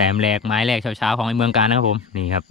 แซมแรกไม้แรกเช้าๆของไอ้เมืองการนะครับผมนี่ครับ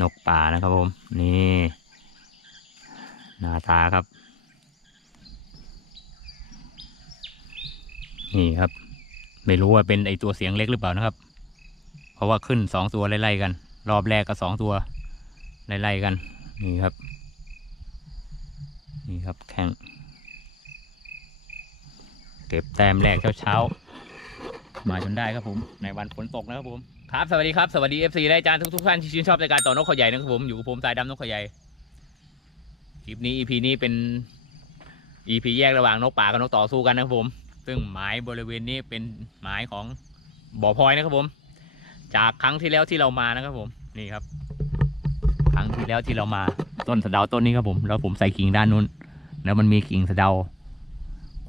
นกป่านะครับผม นี่หน้าตาครับ นี่ครับ ไม่รู้ว่าเป็นไอตัวเสียงเล็กหรือเปล่านะครับ เพราะว่าขึ้นสองตัวไล่ๆกัน รอบแรกก็สองตัวไล่ๆกัน นี่ครับ นี่ครับแข่งเก็บแต้มแรกเช้าๆ มาจนได้ครับผม ในวันฝนตกนะครับผม ครับ สวัสดีครับ สวัสดี FC และอาจารย์ทุกๆท่านที่ชื่นชอบในการต่อนกขาใหญ่นะครับผม อยู่กับผมสายดำนกขาใหญ่ คลิปนี้ EP นี้เป็น EP แยกระหว่างนกป่ากับนกต่อสู้กันนะครับผม ซึ่งหมายบริเวณนี้เป็นหมายของบ่อพลอยนะครับผม จากครั้งที่แล้วที่เรามานะครับผม นี่ครับ ครั้งที่แล้วที่เรามาต้นสะเดาต้นนี้ครับผม แล้วผมใส่กิ่งด้านนู้น แล้วมันมีกิ่งสะเดา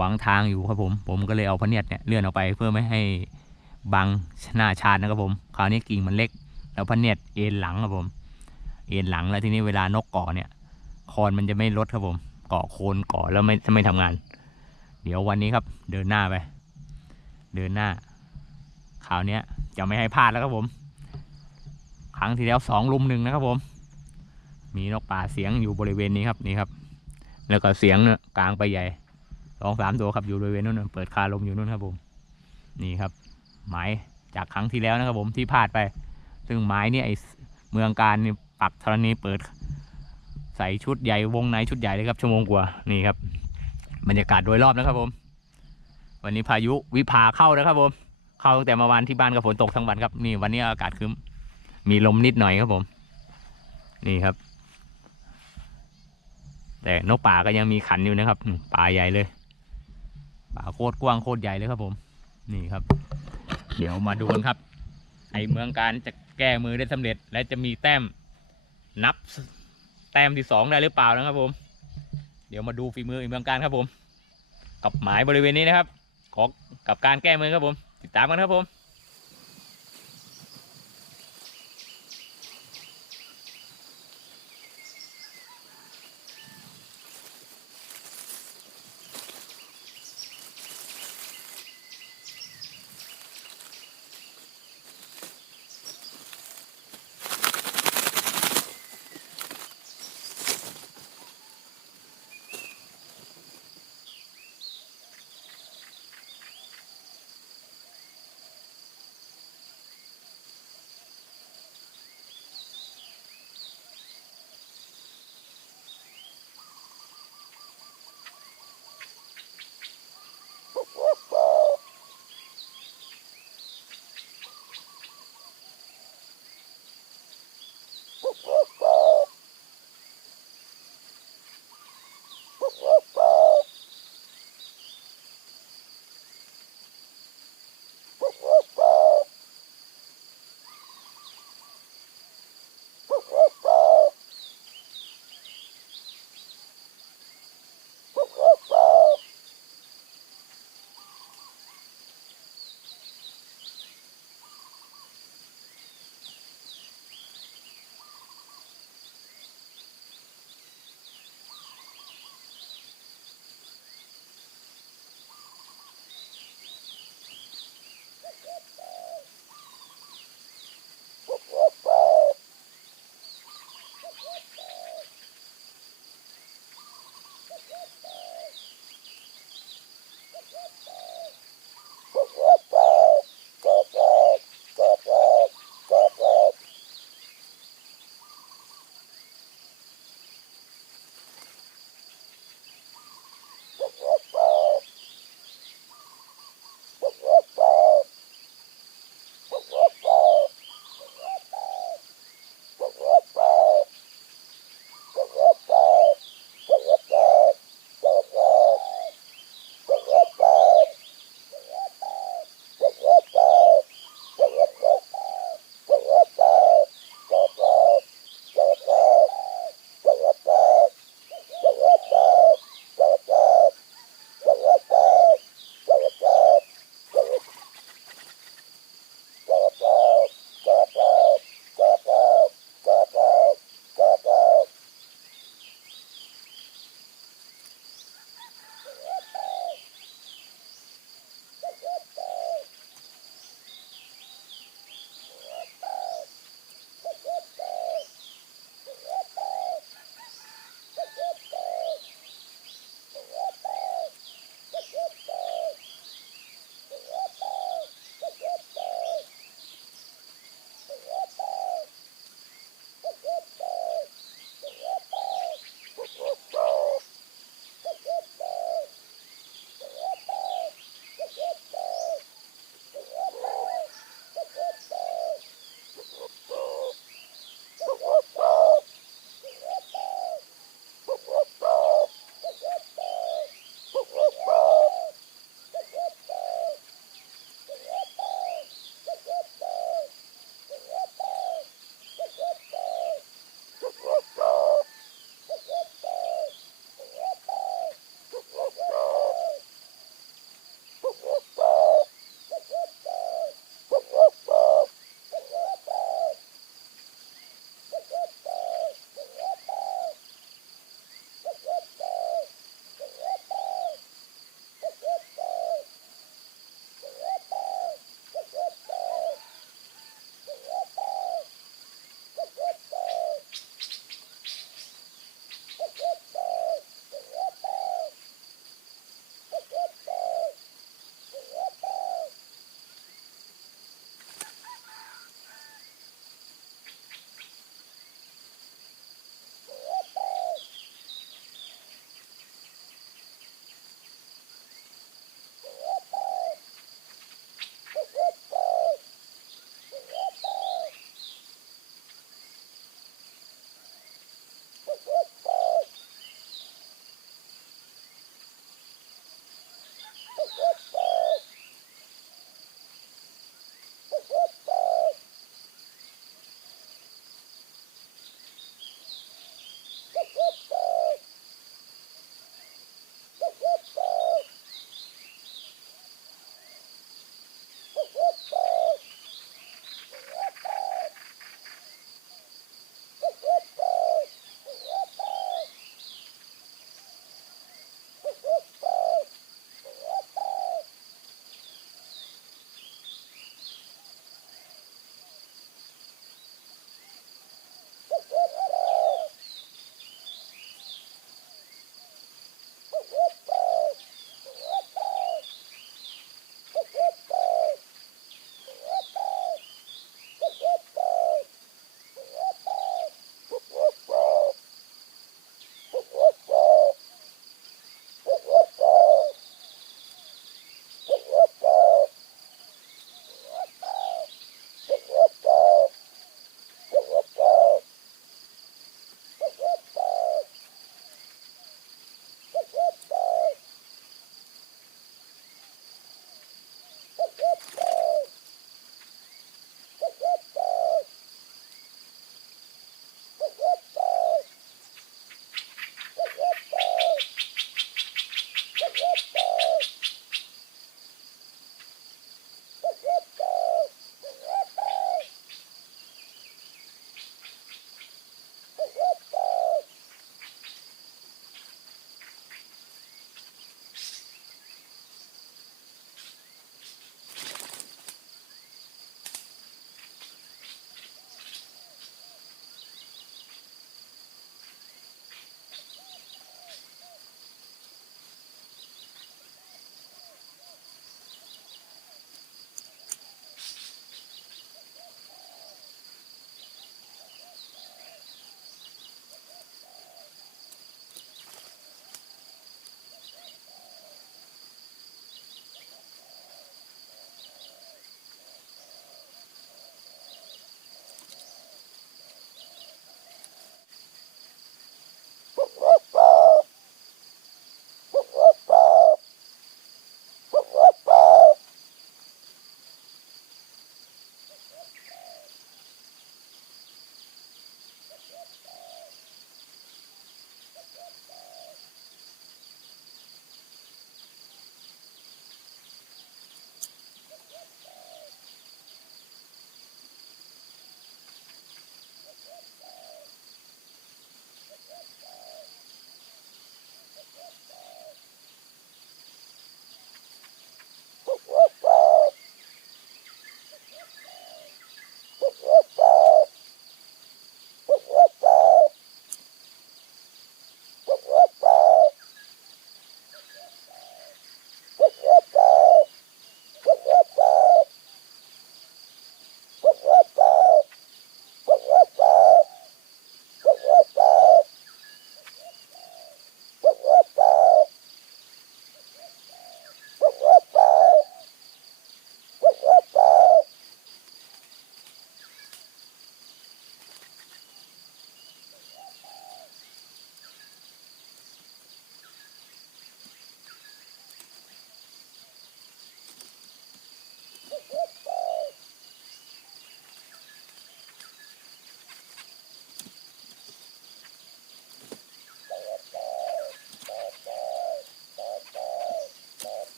วางทางอยู่ครับผม ผมก็เลยเอาพเนียดเนี่ยเลื่อนออกไปเพื่อไม่ให้บังหน้าชาดนะครับผมคราวนี้กิ่งมันเล็ก แล้วพเนียดเอ็นหลังครับผม เอ็นหลังแล้วทีนี้เวลานกเกาะเนี่ยคอนมันจะไม่ลดครับผมเกาะโคนเกาะแล้วไม่ไม่ทำงาน เดี๋ยววันนี้ครับ เดินหน้าไป เดินหน้าคราวนี้จะไม่ให้พลาดแล้วครับผม ครั้งที่แล้วสองลุมหนึ่งนะครับผม มีนกป่าเสียงอยู่บริเวณนี้ครับนี่ครับ แล้วก็เสียงเนี่ยกลางไปใหญ่ สองสามตัวครับอยู่บริเวณนู้นเปิดคาลมอยู่นู้นครับผมนี่ครับ หมายจากครั้งที่แล้วนะครับผมที่พลาดไป ซึ่งหมายเนี่ยไอเมืองการนี่ปักธรณีเปิด ใส่ชุดใหญ่วงในชุดใหญ่เลยครับชั่วโมงกว่านี่ครับบรรยากาศโดยรอบนะครับผม วันนี้พายุวิภาเข้านะครับผม เข้าตั้งแต่เมื่อวานที่บ้านก็ฝนตกทั้งวันครับนี่วันนี้อากาศครึ้มมีลมนิดหน่อยครับผม นี่ครับ แต่นกป่าก็ยังมีขันอยู่นะครับป่าใหญ่เลย ป่าโคตรกว้างโคตรใหญ่เลยครับผม นี่ครับ เดี๋ยวมาดูกันครับ ไอเมืองการจะแก้มือได้สำเร็จ และจะมีแต้มนับแต้มที่สองได้หรือเปล่านะครับผม เดี๋ยวมาดูฝีมือไอเมืองการครับผม กับหมายบริเวณนี้นะครับ ขอกับการแก้มือครับผม ติดตามกันครับผม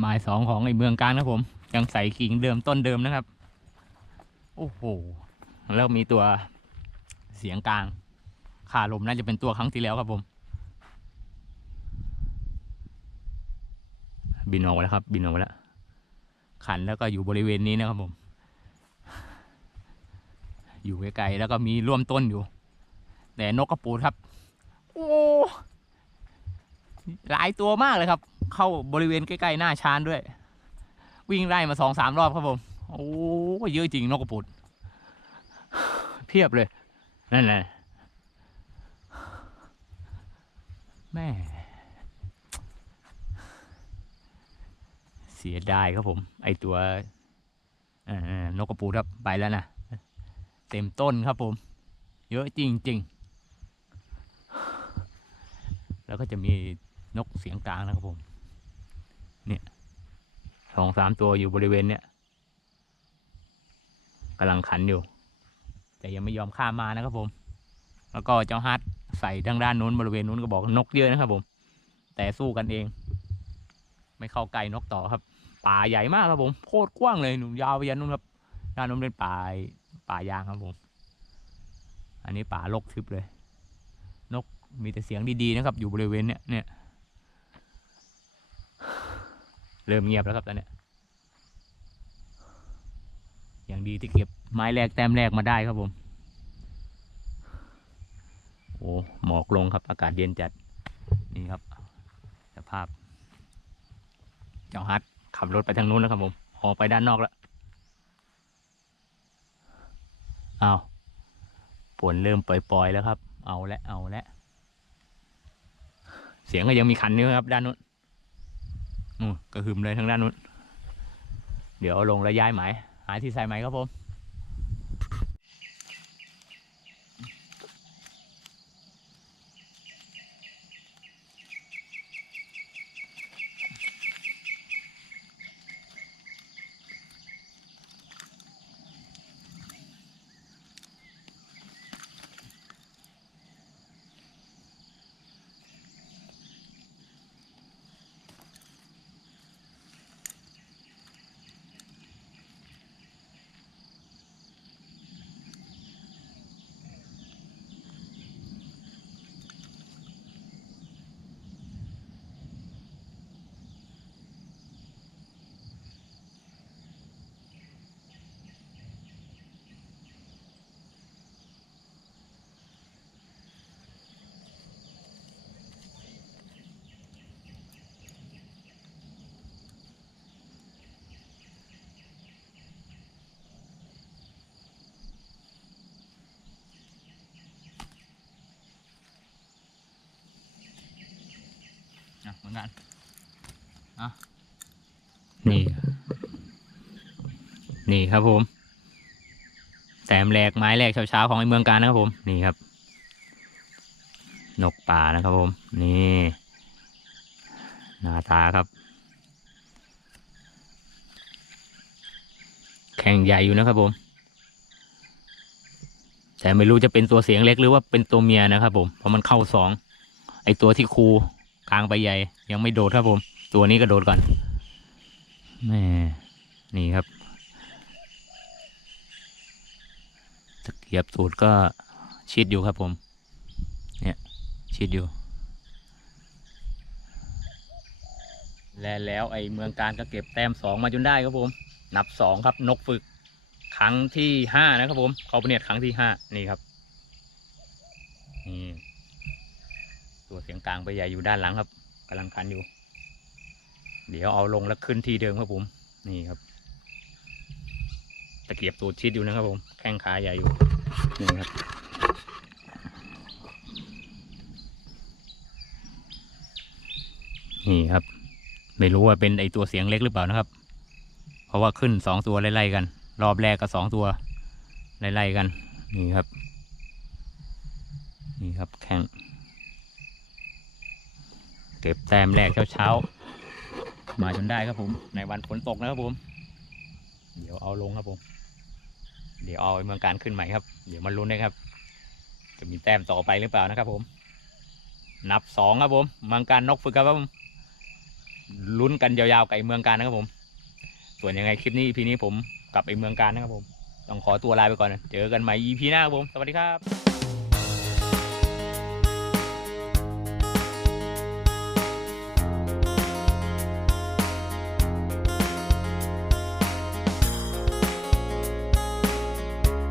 หมายสองของไอ้เมืองการครับผม ยังใส่กิ่งเดิมต้นเดิมนะครับ โอ้โหแล้วมีตัวเสียงกลางขาลมน่าจะเป็นตัวครั้งที่แล้วครับผม บินออกแล้วครับ บินออกแล้ว ขันแล้วก็อยู่บริเวณนี้นะครับผม อยู่ไกลๆแล้วก็มีร่วมต้นอยู่ แต่นกกระปูดครับ โอ้หลายตัวมากเลยครับ เข้าบริเวณใกล้ๆหน้าชานด้วย วิ่งไล่มาสองสามรอบครับผม โอ้เยอะจริงนกกระปูดเพียบเลย นั่นแหละแม่เสียดายครับผม ไอตัวนกกระปูครับไปแล้วนะเต็มต้นครับผม เยอะจริงๆแล้วก็จะมีนกเสียงกลางนะครับผม เนี่ยสองสามตัวอยู่บริเวณเนี้ยกำลังขันอยู่ แต่ยังไม่ยอมข้ามมานะครับผม แล้วก็เจ้าฮัทใส่ทางด้านนู้นบริเวณนู้นก็บอกนกเยอะนะครับผม แต่สู้กันเอง ไม่เข้าใกล้นกต่อครับ ป่าใหญ่มากครับผมโคตรกว้างเลยหนุ่มยาวไปยันนู้นครับด้านนู้นเป็นป่าป่ายางครับผม อันนี้ป่ารกทึบเลย นกมีแต่เสียงดีๆนะครับ อยู่บริเวณเนี้ยเนี่ย เริ่มเงียบแล้วครับตอนนี้อย่างดีที่เก็บไม้แรกแต้มแรกมาได้ครับผม โอ้หมอกลงครับอากาศเย็นจัด นี่ครับสภาพ เจ้าฮัทขับรถไปทางนู้นแล้วครับผม ออกไปด้านนอกแล้วเอาวฝนเริ่มปล่อยๆแล้วครับ เอาละเอาละ เสียงก็ยังมีขันอยู่ครับ ด้านนู้น นู่นกระหึมเลยทางด้านนู้น เดี๋ยวลงแล้วย้ายไหมหาที่ใส่ไหมครับผม อะเหมือ นกันอะนี่ นี่ครับผมแต้มแรกไม้แรกเช้าๆของไอ้เมืองการนะครับผม นี่ครับ นกป่านะครับผม นี่หน้าตาครับ แข่งใหญ่อยู่นะครับผม แต่ไม่รู้จะเป็นตัวเสียงเล็กหรือว่าเป็นตัวเมียนะครับผม เพราะมันเข้าสอง ไอตัวที่ครู กลางไปใหญ่ ยังไม่โดดครับผม ตัวนี้ก็โดดก่อนแม่นี่ครับตะเกียบตูดก็ชิดอยู่ครับผม เนี่ยชิดอยู่ และแล้วไอเมืองการก็เก็บแต้มสองมาจนได้ครับผม นับสองครับนกฝึกครั้งที่ห้านะครับผมเขาเนียดครั้งที่ห้านี่ครับนี่ ตัวเสียงกลางไปใหญ่อยู่ด้านหลังครับกำลังคันอยู่ เดี๋ยวเอาลงแล้วขึ้นที่เดิมครับผม นี่ครับ ตะเกียบตูดชิดอยู่นะครับผม แข้งขาใหญ่อยู่ นี่ครับ นี่ครับ ไม่รู้ว่าเป็นไอตัวเสียงเล็กหรือเปล่านะครับ เพราะว่าขึ้นสองตัวไล่ๆกัน รอบแรกก็สองตัวไล่ๆกัน นี่ครับ นี่ครับแข้ง ก็บแต้มแรกเช้าๆมาจนได้ครับผม ในวันฝนตกนะครับผม เดี๋ยวเอาลงครับผม เดี๋ยวเอาไอเมืองการขึ้นใหม่ครับ เดี๋ยวมาลุ้นนะครับ จะมีแต้มต่อไปหรือเปล่านะครับผม นับสองครับผม เมืองการนกฝึกครับผมลุ้นกันยาวๆกับไอเมืองการนะครับผม ส่วนยังไงคลิปนี้ EP นี้ผมกับไอเมืองการนะครับผม ต้องขอตัวลาไปก่อนนะเจอกันใหม่ EP หน้าครับผม สวัสดีครับ